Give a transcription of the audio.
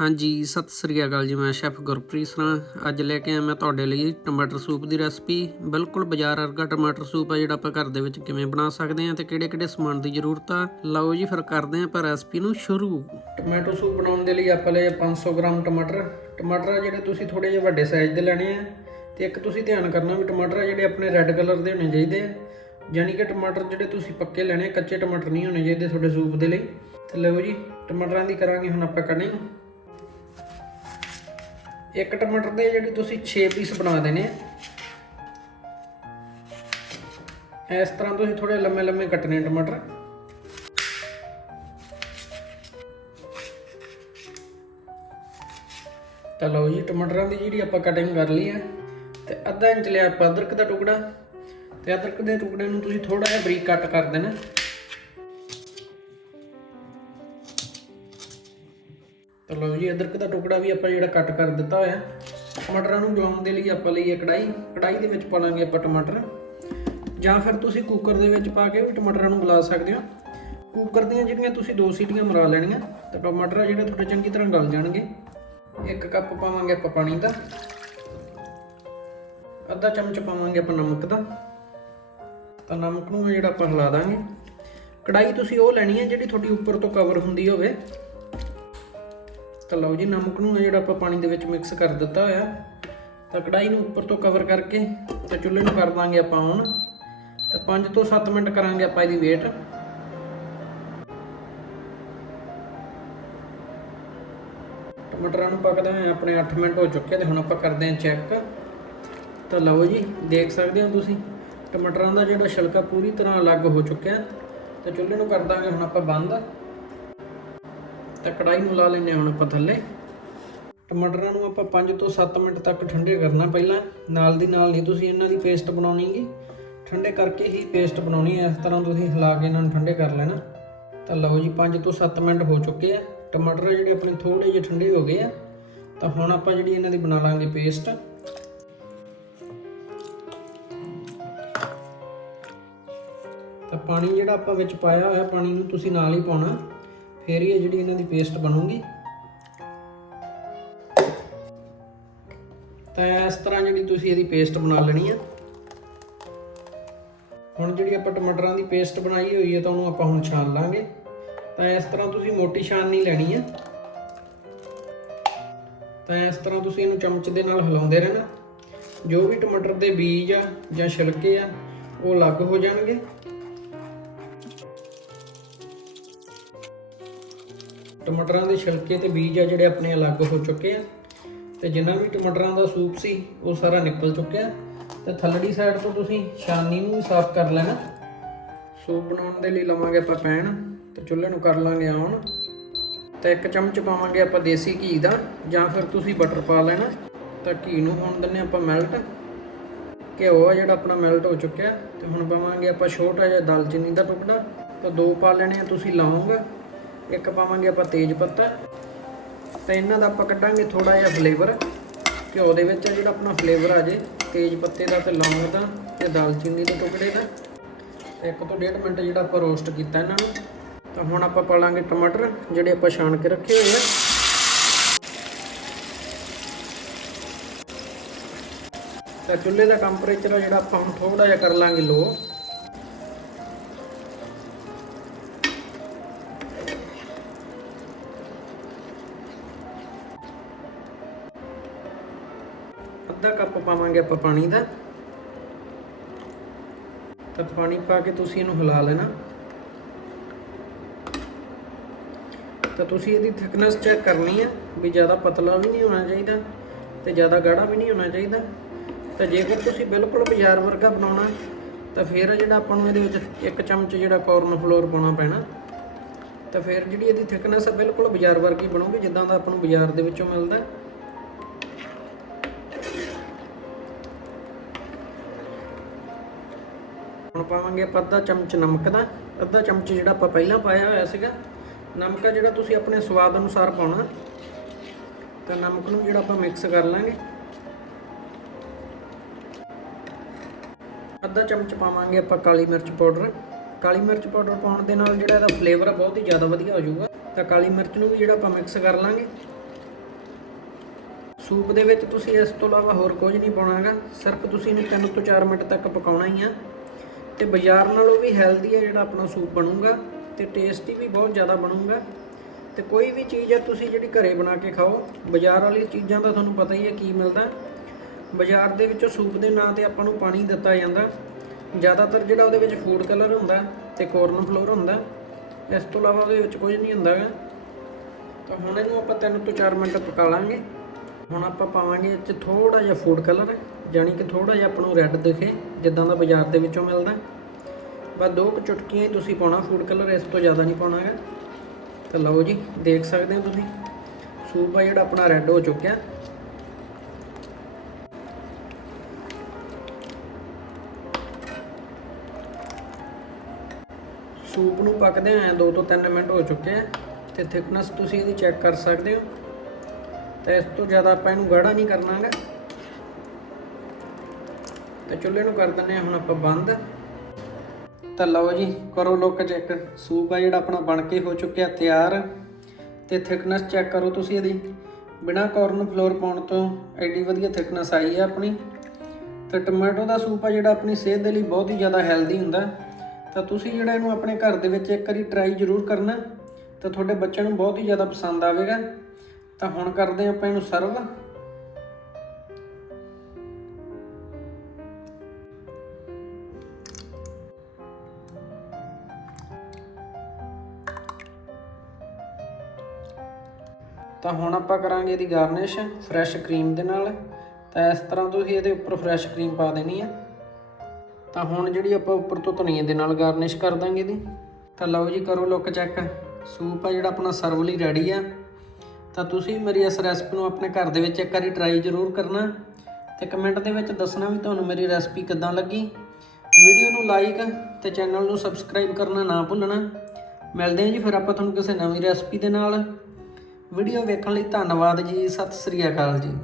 ਹਾਂਜੀ, ਸਤਿ ਸ੍ਰੀ ਅਕਾਲ ਜੀ, ਮੈਂ ਸ਼ੈਫ ਗੁਰਪ੍ਰੀਤ ਸਰਾਂ। ਅੱਜ ਲੈ ਕੇ ਆਇਆ ਮੈਂ ਤੁਹਾਡੇ ਲਈ ਟਮਾਟਰ ਸੂਪ ਦੀ ਰੈਸਪੀ। ਬਿਲਕੁਲ ਬਾਜ਼ਾਰ ਵਰਗਾ ਟਮਾਟਰ ਸੂਪ ਆ ਜਿਹੜਾ ਆਪਾਂ ਘਰ ਦੇ ਵਿੱਚ ਕਿਵੇਂ ਬਣਾ ਸਕਦੇ ਹਾਂ ਤੇ ਕਿਹੜੇ-ਕਿਹੜੇ ਸਮਾਨ ਦੀ ਜ਼ਰੂਰਤ ਆ। ਲਓ ਜੀ, ਫਿਰ ਕਰਦੇ ਹਾਂ ਆਪਾਂ ਰੈਸਪੀ ਨੂੰ ਸ਼ੁਰੂ। ਟਮਾਟੋ ਸੂਪ ਬਣਾਉਣ ਦੇ ਲਈ ਆਪਾਂ ਲਏ 500 ਗ੍ਰਾਮ ਟਮਾਟਰ। ਟਮਾਟਰ ਜਿਹੜੇ ਤੁਸੀਂ ਥੋੜੇ ਜਿਹੇ ਵੱਡੇ ਸਾਈਜ਼ ਦੇ ਲੈਣੇ ਆ ਤੇ ਇੱਕ ਤੁਸੀਂ ਧਿਆਨ ਕਰਨਾ ਵੀ ਟਮਾਟਰ ਆ ਜਿਹੜੇ ਆਪਣੇ ਰੈੱਡ ਕਲਰ ਦੇ ਹੋਣੇ ਚਾਹੀਦੇ ਆ। ਯਾਨੀ ਕਿ ਟਮਾਟਰ ਜਿਹੜੇ ਤੁਸੀਂ ਪੱਕੇ ਲੈਣੇ ਕੱਚੇ ਟਮਾਟਰ ਨਹੀਂ ਹੋਣੇ ਚਾਹੀਦੇ ਤੁਹਾਡੇ ਸੂਪ ਦੇ ਲਈ। ਤੇ ਲਓ ਜੀ, ਟਮਾਟਰਾਂ ਦੀ ਕਰਾਂਗੇ ਹੁਣ ਆਪਾਂ ਕਟਿੰਗ ਇੱਕ ਟਮਾਟਰ ਦੇ ਜਿਹੜੀ ਤੁਸੀਂ 6 ਪੀਸ ਬਣਾ ਦੇਣੇ ਆ। ਇਸ ਤਰ੍ਹਾਂ ਤੁਸੀਂ ਥੋੜੇ ਲੰਮੇ ਲੰਮੇ ਕੱਟਣੇ ਟਮਾਟਰ। ਤਾਂ ਲਓ ਜੀ, ਟਮਾਟਰਾਂ ਦੀ ਜਿਹੜੀ ਆਪਾਂ ਕਟਿੰਗ ਕਰ ਲਈ ਹੈ ਤੇ ਅੱਧਾ ਇੰਚ ਲਿਆ ਆਪਾਂ ਅਦਰਕ ਦਾ ਟੁਕੜਾ, ਤੇ ਅਦਰਕ ਦੇ ਟੁਕੜੇ ਨੂੰ ਤੁਸੀਂ ਥੋੜਾ ਜਿਹਾ ਬਰੀਕ ਕੱਟ ਕਰ ਦੇਣਾ। ਤਾਂ ਲਓ ਜੀ ਅਦਰਕ ਦਾ ਟੁਕੜਾ ਵੀ ਆਪਾਂ ਜਿਹੜਾ ਕੱਟ ਕਰ ਦਿੱਤਾ ਹੋਇਆ। ਟਮਾਟਰਾਂ ਨੂੰ ਗਲਾਉਣ ਦੇ ਲਈ ਆਪਾਂ ਲਈ ਹੈ ਕੜਾਈ ਕੜਾਈ ਦੇ ਵਿੱਚ ਪਾ ਲਾਂਗੇ ਆਪਾਂ ਟਮਾਟਰ। ਜਾਂ ਫਿਰ ਤੁਸੀਂ ਕੁੱਕਰ ਦੇ ਵਿੱਚ ਪਾ ਕੇ ਵੀ ਟਮਾਟਰਾਂ ਨੂੰ ਗਲਾ ਸਕਦੇ ਹੋ। ਕੁੱਕਰ ਦੀਆਂ ਜਿਹੜੀਆਂ ਤੁਸੀਂ ਦੋ ਸੀਟੀਆਂ ਮਰਾ ਲੈਣੀਆਂ, ਤਾਂ ਟਮਾਟਰ ਆ ਜਿਹੜੇ ਤੁਹਾਡੇ ਚੰਗੀ ਤਰ੍ਹਾਂ ਗਲ ਜਾਣਗੇ। ਇੱਕ ਕੱਪ ਪਾਵਾਂਗੇ ਆਪਾਂ ਪਾਣੀ ਦਾ। ਅੱਧਾ ਚਮਚ ਪਾਵਾਂਗੇ ਆਪਾਂ ਨਮਕ ਦਾ। ਤਾਂ ਨਮਕ ਨੂੰ ਜਿਹੜਾ ਆਪਾਂ ਹਿਲਾ ਦਾਂਗੇ। ਕੜਾਈ ਤੁਸੀਂ ਉਹ ਲੈਣੀ ਹੈ ਜਿਹੜੀ ਤੁਹਾਡੀ ਉੱਪਰ ਤੋਂ ਕਵਰ ਹੁੰਦੀ ਹੋਵੇ। ਤਾਂ ਲਓ ਜੀ, ਨਮਕ ਨੂੰ ਜਿਹੜਾ ਆਪਾਂ ਪਾਣੀ ਦੇ ਵਿੱਚ ਮਿਕਸ ਕਰ ਦਿੱਤਾ ਹੋਇਆ, ਤਾਂ ਕੜਾਈ ਨੂੰ ਉੱਪਰ ਤੋਂ ਕਵਰ ਕਰਕੇ ਤੇ ਚੁੱਲ੍ਹੇ ਨੂੰ ਕਰ ਦਾਂਗੇ ਆਪਾਂ ਹੁਣ। ਤੇ 5 ਤੋਂ 7 ਮਿੰਟ ਕਰਾਂਗੇ ਆਪਾਂ ਇਹਦੀ ਵੇਟ ਟਮਾਟਰਾਂ ਨੂੰ ਪੱਕਦੇ ਹੋਏ ਆਪਣੇ 8 ਮਿੰਟ ਹੋ ਚੁੱਕੇ ਤੇ ਹੁਣ ਆਪਾਂ ਕਰਦੇ ਹਾਂ ਚੈੱਕ ਤਾਂ ਲਓ ਜੀ, ਦੇਖ ਸਕਦੇ ਹੋ ਤੁਸੀਂ, ਟਮਾਟਰਾਂ ਦਾ ਜਿਹੜਾ ਛਿਲਕਾ ਪੂਰੀ ਤਰ੍ਹਾਂ ਅਲੱਗ ਹੋ ਚੁੱਕਿਆ। ਤੇ ਚੁੱਲ੍ਹੇ ਨੂੰ ਕਰ ਦਾਂਗੇ ਹੁਣ ਆਪਾਂ ਬੰਦ। ਤਾਂ ਕੜਾਈ ਨੂੰ ਲਾ ਲੈਨੇ ਹੁਣ ਆਪਾਂ ਥੱਲੇ। ਟਮਾਟਰਾਂ ਨੂੰ ਆਪਾਂ 5 ਤੋਂ 7 ਮਿੰਟ ਤੱਕ ਠੰਡੇ ਕਰਨਾ ਪਹਿਲਾਂ। ਨਾਲ ਦੀ ਨਾਲ ਨਹੀਂ ਤੁਸੀਂ ਇਹਨਾਂ ਦੀ ਪੇਸਟ ਬਣਾਉਣੀ ਬਣਾਉਣੀਗੀ ਠੰਡੇ ਕਰਕੇ ਹੀ ਪੇਸਟ ਬਣਾਉਣੀ ਹੈ। ਇਸ ਤਰ੍ਹਾਂ ਤੁਸੀਂ ਹਿਲਾ ਕੇ ਇਹਨਾਂ ਨੂੰ ਠੰਡੇ ਕਰ ਲੈਣਾ। ਤਾਂ ਲਓ ਜੀ 5 ਤੋਂ 7 ਮਿੰਟ ਹੋ ਚੁੱਕੇ ਆ। ਟਮਾਟਰ ਜਿਹੜੇ ਆਪਣੇ ਥੋੜੇ ਜਿਹੇ ਠੰਡੇ ਹੋ ਗਏ ਆ। ਤਾਂ ਹੁਣ ਆਪਾਂ ਜਿਹੜੀ ਇਹਨਾਂ ਦੀ ਬਣਾ ਲਾਂਗੇ ਪੇਸਟ। ਤਾਂ ਪਾਣੀ ਜਿਹੜਾ ਆਪਾਂ ਵਿੱਚ ਪਾਇਆ ਹੋਇਆ, ਪਾਣੀ ਨੂੰ ਤੁਸੀਂ ਨਾਲ ਹੀ ਪਾਉਣਾ। ਫਿਰ ਹੀ ਇਹ ਜਿਹੜੀ ਇਹਨਾਂ ਦੀ ਪੇਸਟ ਬਣੂਗੀ। ਤਾਂ ਇਸ ਤਰ੍ਹਾਂ ਜਿਹੜੀ ਤੁਸੀਂ ਇਹਦੀ ਪੇਸਟ ਬਣਾ ਲੈਣੀ ਆ। ਹੁਣ ਜਿਹੜੀ ਆਪਾਂ ਟਮਾਟਰਾਂ ਦੀ ਪੇਸਟ ਬਣਾਈ ਹੋਈ ਹੈ ਤਾਂ ਉਹਨੂੰ ਆਪਾਂ ਹੁਣ ਛਾਣ ਲਾਂਗੇ। ਤਾਂ ਇਸ ਤਰ੍ਹਾਂ ਤੁਸੀਂ ਮੋਟੀ ਛਾਣ ਨਹੀਂ ਲੈਣੀ ਆ। ਤਾਂ ਇਸ ਤਰ੍ਹਾਂ ਤੁਸੀਂ ਇਹਨੂੰ ਚਮਚ ਦੇ ਨਾਲ ਹਿਲਾਉਂਦੇ ਰਹਿਣਾ। ਜੋ ਵੀ ਟਮਾਟਰ ਦੇ ਬੀਜ ਆ ਜਾਂ ਛਿਲਕੇ ਆ, ਉਹ ਅਲੱਗ ਹੋ ਜਾਣਗੇ। ਟਮਾਟਰਾਂ ਦੇ ਛਿਲਕੇ ਤੇ ਬੀਜ ਆ ਜਿਹੜੇ ਆਪਣੇ ਅਲੱਗ ਹੋ ਚੁੱਕੇ ਆ। ਤੇ ਜਿੰਨਾ ਵੀ ਟਮਾਟਰਾਂ ਦਾ ਸੂਪ ਸੀ, ਉਹ ਸਾਰਾ ਨਿਕਲ ਚੁੱਕਿਆ। ਤੇ ਥੱਲੜੀ ਸਾਈਡ ਤੋਂ ਤੁਸੀਂ ਛਾਨੀ ਨੂੰ ਸਾਫ਼ ਕਰ ਲੈਣਾ। ਸੂਪ ਬਣਾਉਣ ਦੇ ਲਈ ਲਵਾਂਗੇ ਆਪਾਂ ਪੈਨ, ਤੇ ਚੁੱਲ੍ਹੇ ਨੂੰ ਕਰ ਲਾਂਗੇ ਆਨ ਤੇ ਇੱਕ ਚਮਚ ਪਾਵਾਂਗੇ ਆਪਾਂ ਦੇਸੀ ਘੀ ਦਾ, ਜਾਂ ਫਿਰ ਤੁਸੀਂ ਬਟਰ ਪਾ ਲੈਣਾ, ਤਾਂ ਘੀ ਨੂੰ ਹੋਣ ਦਿੰਨੇ ਆਪਾਂ ਮੈਲਟ ਘਿਓ ਆ ਜਿਹੜਾ ਆਪਣਾ ਮੈਲਟ ਹੋ ਚੁੱਕਿਆ, ਤੇ ਹੁਣ ਪਾਵਾਂਗੇ ਆਪਾਂ ਛੋਟਾ ਜਿਹਾ ਦਾਲਚੀਨੀ ਦਾ ਟੁਕੜਾ। ਤਾਂ ਦੋ ਪਾ ਲੈਣੇ ਆ ਤੁਸੀਂ ਲੌਂਗ। ਇੱਕ ਪਾਵਾਂਗੇ ਆਪਾਂ ਤੇਜ ਪੱਤਾ ਤੇ ਇਹਨਾਂ ਦਾ ਆਪਾਂ ਕੱਢਾਂਗੇ ਥੋੜਾ ਜਿਹਾ ਫਲੇਵਰ ਘਿਓ ਦੇ ਵਿੱਚ ਜਿਹੜਾ ਆਪਣਾ ਫਲੇਵਰ ਆ ਜੇ, ਤੇਜ ਪੱਤੇ ਦਾ ਤੇ ਲੌਂਗ ਦਾ ਤੇ ਦਾਲਚੀਨੀ ਦੇ ਟੁਕੜੇ ਦਾ। ਇੱਕ ਤੋਂ ਡੇਢ ਮਿੰਟ ਜਿਹੜਾ ਆਪਾਂ ਰੋਸਟ ਕੀਤਾ ਇਹਨਾਂ ਨੂੰ। ਤਾਂ ਹੁਣ ਆਪਾਂ ਪਾ ਲਾਂਗੇ ਟਮਾਟਰ, ਜਿਹੜੇ ਆਪਾਂ ਛਾਣ ਕੇ ਰੱਖੇ ਹੋਏ ਆ। ਤਾਂ ਚੁੱਲ੍ਹੇ ਦਾ ਟੈਂਪਰੇਚਰ ਆ ਜਿਹੜਾ ਆਪਾਂ ਹੁਣ ਥੋੜਾ ਜਿਹਾ ਕਰ ਲਾਂਗੇ ਲੋ ਅੱਧਾ ਕੱਪ ਪਾਵਾਂਗੇ ਆਪਾਂ ਪਾਣੀ ਦਾ। ਤਾਂ ਪਾਣੀ ਪਾ ਕੇ ਤੁਸੀਂ ਇਹਨੂੰ ਹਿਲਾ ਲੈਣਾ। ਤਾਂ ਤੁਸੀਂ ਇਹਦੀ ਥਿਕਨੈਸ ਚੈੱਕ ਕਰਨੀ ਹੈ ਵੀ ਜ਼ਿਆਦਾ ਪਤਲਾ ਵੀ ਨਹੀਂ ਹੋਣਾ ਚਾਹੀਦਾ ਤੇ ਜ਼ਿਆਦਾ ਗਾੜਾ ਵੀ ਨਹੀਂ ਹੋਣਾ ਚਾਹੀਦਾ। ਤਾਂ ਜੇਕਰ ਤੁਸੀਂ ਬਿਲਕੁਲ ਬਾਜ਼ਾਰ ਵਰਗਾ ਬਣਾਉਣਾ, ਤਾਂ ਫਿਰ ਜਿਹੜਾ ਆਪਾਂ ਨੂੰ ਇਹਦੇ ਵਿੱਚ ਇੱਕ ਚਮਚ ਜਿਹੜਾ ਕੌਰਨ ਫਲੋਰ ਪਾਉਣਾ ਪੈਣਾ। ਤਾਂ ਫਿਰ ਜਿਹੜੀ ਇਹਦੀ ਥਿਕਨੈਸ ਹੈ ਬਿਲਕੁਲ ਬਾਜ਼ਾਰ ਵਰਗੀ ਬਣੂਗੀ, ਜਿੱਦਾਂ ਦਾ ਆਪਾਂ ਨੂੰ ਬਾਜ਼ਾਰ ਦੇ ਵਿੱਚੋਂ ਮਿਲਦਾ। ਹੁਣ ਪਾਵਾਂਗੇ ਆਪਾਂ ਅੱਧਾ ਚਮਚ ਨਮਕ ਦਾ, ਅੱਧਾ ਚਮਚ ਜਿਹੜਾ ਆਪਾਂ ਪਹਿਲਾਂ ਪਾਇਆ ਹੋਇਆ ਸੀਗਾ। ਨਮਕ ਆ ਜਿਹੜਾ ਤੁਸੀਂ ਆਪਣੇ ਸਵਾਦ ਅਨੁਸਾਰ ਪਾਉਣਾ। ਤਾਂ ਨਮਕ ਨੂੰ ਜਿਹੜਾ ਆਪਾਂ ਮਿਕਸ ਕਰ ਲਾਂਗੇ। ਅੱਧਾ ਚਮਚ ਪਾਵਾਂਗੇ ਆਪਾਂ ਕਾਲੀ ਮਿਰਚ ਪਾਊਡਰ। ਕਾਲੀ ਮਿਰਚ ਪਾਊਡਰ ਪਾਉਣ ਦੇ ਨਾਲ ਜਿਹੜਾ ਇਹਦਾ ਫਲੇਵਰ ਬਹੁਤ ਹੀ ਜ਼ਿਆਦਾ ਵਧੀਆ ਹੋ ਜਾਊਗਾ। ਤਾਂ ਕਾਲੀ ਮਿਰਚ ਨੂੰ ਵੀ ਜਿਹੜਾ ਆਪਾਂ ਮਿਕਸ ਕਰ ਲਾਂਗੇ। ਸੂਪ ਦੇ ਵਿੱਚ ਤੁਸੀਂ ਇਸ ਤੋਂ ਇਲਾਵਾ ਹੋਰ ਕੁਝ ਨਹੀਂ ਪਾਉਣਾ ਪਾਉਣਾਗਾ ਸਿਰਫ ਤੁਸੀਂ ਇਹਨੂੰ 3 ਤੋਂ 4 ਮਿੰਟ ਤੱਕ ਪਕਾਉਣਾ ਹੀ ਆ। ਤੇ ਬਾਜ਼ਾਰ ਨਾਲੋਂ ਵੀ ਹੈਲਦੀ ਹੈ ਜਿਹੜਾ ਆਪਣਾ ਸੂਪ ਬਣੂਗਾ ਤੇ ਟੇਸਟੀ ਵੀ ਬਹੁਤ ਜ਼ਿਆਦਾ ਬਣੂਗਾ। ਤੇ ਕੋਈ ਵੀ ਚੀਜ਼ ਆ ਤੁਸੀਂ ਜਿਹੜੀ ਘਰੇ ਬਣਾ ਕੇ ਖਾਓ, ਬਾਜ਼ਾਰ ਵਾਲੀ ਚੀਜ਼ਾਂ ਦਾ ਤੁਹਾਨੂੰ ਪਤਾ ਹੀ ਹੈ ਕੀ ਮਿਲਦਾ। ਬਾਜ਼ਾਰ ਦੇ ਵਿੱਚੋਂ ਸੂਪ ਦੇ ਨਾਂ ਤੇ ਆਪਾਂ ਨੂੰ ਪਾਣੀ ਦਿੱਤਾ ਜਾਂਦਾ। ਜ਼ਿਆਦਾਤਰ ਜਿਹੜਾ ਉਹਦੇ ਵਿੱਚ ਫੂਡ ਕਲਰ ਹੁੰਦਾ ਤੇ ਕੋਰਨ ਫਲੋਰ ਹੁੰਦਾ, ਇਸ ਤੋਂ ਇਲਾਵਾ ਉਹਦੇ ਵਿੱਚ ਕੁਝ ਨਹੀਂ ਹੁੰਦਾ ਗਾ। ਤਾਂ ਹੁਣ ਇਹਨੂੰ ਆਪਾਂ 3 ਤੋਂ 4 ਮਿੰਟ ਪਕਾ ਲਾਂਗੇ। ਹੁਣ ਆਪਾਂ ਪਾਵਾਂਗੇ ਇਹ 'ਚ ਥੋੜਾ ਜਿਹਾ ਫੂਡ ਕਲਰ ਜਾਨੀ ਕਿ ਥੋੜਾ ਜਿਹਾ ਆਪਾਂ ਨੂੰ ਰੈੱਡ ਦਿਖੇ, ਜਿੱਦਾਂ ਦਾ ਬਾਜ਼ਾਰ ਦੇ ਵਿੱਚੋਂ ਮਿਲਦਾ। ਬਸ ਦੋ ਕੁ ਚੁਟਕੀਆਂ ਹੀ ਤੁਸੀਂ ਪਾਉਣਾ ਫੂਡ ਕਲਰ ਇਸ ਤੋਂ ਜ਼ਿਆਦਾ ਨਹੀਂ ਪਾਉਣਾ ਹੈਗਾ। ਤਾਂ ਲਓ ਜੀ, ਦੇਖ ਸਕਦੇ ਹੋ ਤੁਸੀਂ। ਸੂਪ ਆ ਜਿਹੜਾ ਆਪਣਾ ਰੈੱਡ ਹੋ ਚੁੱਕਿਆ। ਸੂਪ ਨੂੰ ਪੱਕਦੇ ਹੋਏ 2 ਤੋਂ 3 ਮਿੰਟ ਹੋ ਚੁੱਕੇ ਆ। ਤੇ ਥਿਕਨੈਸ ਤੁਸੀਂ ਇਹਦੀ ਚੈੱਕ ਕਰ ਸਕਦੇ ਹੋ। ਤੇ ਇਸ ਤੋਂ ਜ਼ਿਆਦਾ ਆਪਾਂ ਇਹਨੂੰ ਗਾੜਾ ਨਹੀਂ ਕਰਨਾਗਾ। ਤੇ ਚੁੱਲ੍ਹੇ ਨੂੰ ਕਰ ਦਿੰਦੇ ਹਾਂ ਹੁਣ ਆਪਾਂ ਬੰਦ। ਤਾਂ ਲਓ ਜੀ, ਕਰੋ ਲੋਕ ਚੈੱਕ ਸੂਪ ਆ ਜਿਹੜਾ ਆਪਣਾ ਬਣ ਕੇ ਹੋ ਚੁੱਕਿਆ ਤਿਆਰ। ਤੇ ਥਿਕਨੈਸ ਚੈੱਕ ਕਰੋ ਤੁਸੀਂ ਇਹਦੀ। ਬਿਨਾ ਕੋਰਨ ਫਲੋਰ ਪਾਉਣ ਤੋਂ ਐਡੀ ਵਧੀਆ ਥਿਕਨੈਸ ਆਈ ਹੈ ਆਪਣੀ। ਤੇ ਟੋਮੈਟੋ ਦਾ ਸੂਪ ਆ ਜਿਹੜਾ ਆਪਣੀ ਸਿਹਤ ਦੇ ਲਈ ਬਹੁਤ ਹੀ ਜ਼ਿਆਦਾ ਹੈਲਦੀ ਹੁੰਦਾ। ਤਾਂ ਤੁਸੀਂ ਜਿਹੜਾ ਇਹਨੂੰ ਆਪਣੇ ਘਰ ਦੇ ਵਿੱਚ ਇੱਕ ਵਾਰੀ ਟਰਾਈ ਜ਼ਰੂਰ ਕਰਨਾ। ਤਾਂ ਤੁਹਾਡੇ ਬੱਚਿਆਂ ਨੂੰ ਬਹੁਤ ਹੀ ਜ਼ਿਆਦਾ ਪਸੰਦ ਆਵੇਗਾ। ਤਾਂ ਹੁਣ ਕਰਦੇ ਆਪਾਂ ਇਹਨੂੰ ਸਰਵ ਤਾਂ ਹੁਣ ਆਪਾਂ ਕਰਾਂਗੇ ਇਹਦੀ ਗਾਰਨਿਸ਼ ਫਰੈਸ਼ ਕਰੀਮ ਦੇ ਨਾਲ। ਤਾਂ ਇਸ ਤਰ੍ਹਾਂ ਤੁਸੀਂ ਇਹਦੇ ਉੱਪਰ ਫਰੈਸ਼ ਕਰੀਮ ਪਾ ਦੇਣੀ ਆ। ਤਾਂ ਹੁਣ ਜਿਹੜੀ ਆਪਾਂ ਉੱਪਰ ਤੋਂ ਧਨੀਏ ਦੇ ਨਾਲ ਗਾਰਨਿਸ਼ ਕਰ ਦਾਂਗੇ ਇਹਦੀ। ਤਾਂ ਲਓ ਜੀ ਕਰੋ ਲੁੱਕ ਚੈੱਕ। ਸੂਪ ਆ ਜਿਹੜਾ ਆਪਣਾ ਸਰਵ ਲਈ ਰੈਡੀ ਆ। ਤਾਂ ਤੁਸੀਂ ਮੇਰੀ ਇਸ ਰੈਸਪੀ ਨੂੰ ਆਪਣੇ ਘਰ ਦੇ ਵਿੱਚ ਇੱਕ ਵਾਰੀ ਟਰਾਈ ਜ਼ਰੂਰ ਕਰਨਾ ਤੇ ਕਮੈਂਟ ਦੇ ਵਿੱਚ ਦੱਸਣਾ ਵੀ ਤੁਹਾਨੂੰ ਮੇਰੀ ਰੈਸਪੀ ਕਿੱਦਾਂ ਲੱਗੀ। ਵੀਡੀਓ ਨੂੰ ਲਾਈਕ ਤੇ ਚੈਨਲ ਨੂੰ ਸਬਸਕ੍ਰਾਈਬ ਕਰਨਾ ਨਾ ਭੁੱਲਣਾ। ਮਿਲਦੇ ਹਾਂ ਜੀ ਫਿਰ ਆਪਾਂ ਤੁਹਾਨੂੰ ਕਿਸੇ ਨਵੀਂ ਰੈਸਪੀ ਦੇ ਨਾਲ। ਵੀਡੀਓ ਵੇਖਣ ਲਈ ਧੰਨਵਾਦ ਜੀ, ਸਤਿ ਸ੍ਰੀ ਅਕਾਲ ਜੀ।